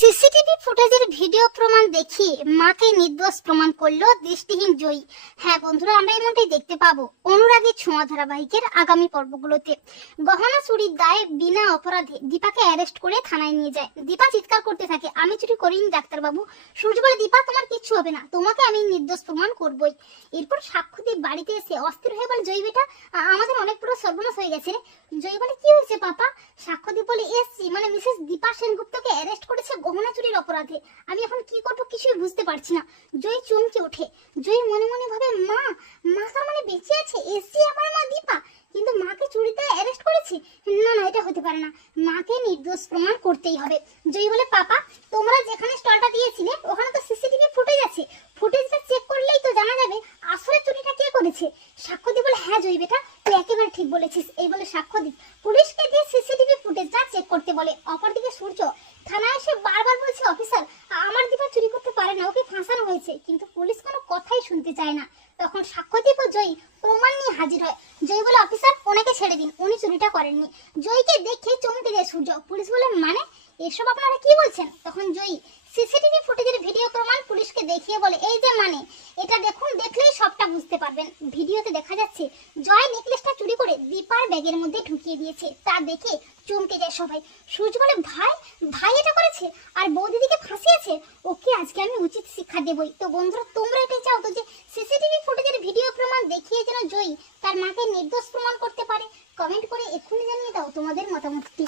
CCTV ফুটেজের video প্রমাণ দেখিয়ে মাকে নির্দোষ প্রমাণ করলো দৃষ্টিহীন জয়ী হ্যাঁ বন্ধুরা আমরা এমনটাই দেখতে পাবো অনুরাগী ছোঁয়া ধারাবাহিকের আগামী পর্বগুলোতে গহনা চুরির দায়ে বিনা অপরাধে দীপাকে অ্যারেস্ট করে থানায় নিয়ে যায় দীপা চিৎকার করতে থাকে আমি চুরি করিনি ডাক্তারবাবু সূর্য বলে দীপা তোমার কিচ্ছু হবে না তোমাকে আমি নির্দোষ প্রমাণ করবই এরপর দিয়ে বাড়িতে এসে অস্থির হয়ে বলে জয়ী বেটা আমাদের অনেক পুরো সর্বনাশ হয়ে গেছে জয়ী বলে কি হয়েছে পাপা দিয়ে বলে এসছি মানে মিসেস দীপা সেনগুপ্তকে অ্যারেস্ট করেছে গহনা চুরির অপরাধে আমি এখন কি করব কিছুই বুঝতে পারছি না জয় চমকে ওঠে জয় মনে মনে ভাবে মা মা তার মানে বেঁচে আছে এসি আমার মা দীপা কিন্তু মাকে চুরিতে অ্যারেস্ট করেছে না না এটা হতে পারে না মাকে নির্দোষ প্রমাণ করতেই হবে জয় বলে পাপা তোমরা যেখানে স্টলটা দিয়েছিলে ওখানে তো সিসিটিভি ফুটেজ আছে ফুটেজটা চেক করলেই তো জানা যাবে আসলে চুরিটা কে করেছে সাক্ষ্যদীপ বলে হ্যাঁ জয় বেটা তুই একেবারে ঠিক বলেছিস এই বলে সাক্ষ্য দি পুলিশকে দিয়ে সিসিটিভি ফুটেজটা চেক করতে বলে অপরদিকে সূর্য থানায় এসে বারবার বলছে অফিসার আমার দীপা চুরি করতে পারে না ওকে ফাঁসানো হয়েছে কিন্তু পুলিশ কোনো কথাই শুনতে চায় না তখন সাক্ষ্যদীপ ও জয়ী প্রমাণ নিয়ে হাজির হয় জয়ী বলে অফিসার ওনাকে ছেড়ে দিন উনি চুরিটা করেননি জয়ীকে দেখে চমকে যায় সূর্য পুলিশ বলে মানে এসব আপনারা কি বলছেন তখন জয়ী সিসিটিভি ফুটেজের ভিডিও প্রমাণ পুলিশকে দেখিয়ে বলে এই যে মানে এটা দেখুন দেখলেই সবটা বুঝতে পারবেন ভিডিওতে দেখা যাচ্ছে জয় ব্যাগের মধ্যে ঢুকিয়ে দিয়েছে তা দেখে চমকে যায় সবাই সূর্য বলে ভাই ভাই এটা করেছে আর বৌদিদিকে ফাঁসিয়েছে ওকে আজকে আমি উচিত শিক্ষা দেবই তো বন্ধুরা তোমরা এটাই চাও তো যে সিসিটিভি ফুটেজের ভিডিও প্রমাণ দেখিয়ে যেন জয়ী তার মাকে নির্দোষ প্রমাণ করতে পারে কমেন্ট করে এক্ষুনি জানিয়ে দাও তোমাদের মতামতটি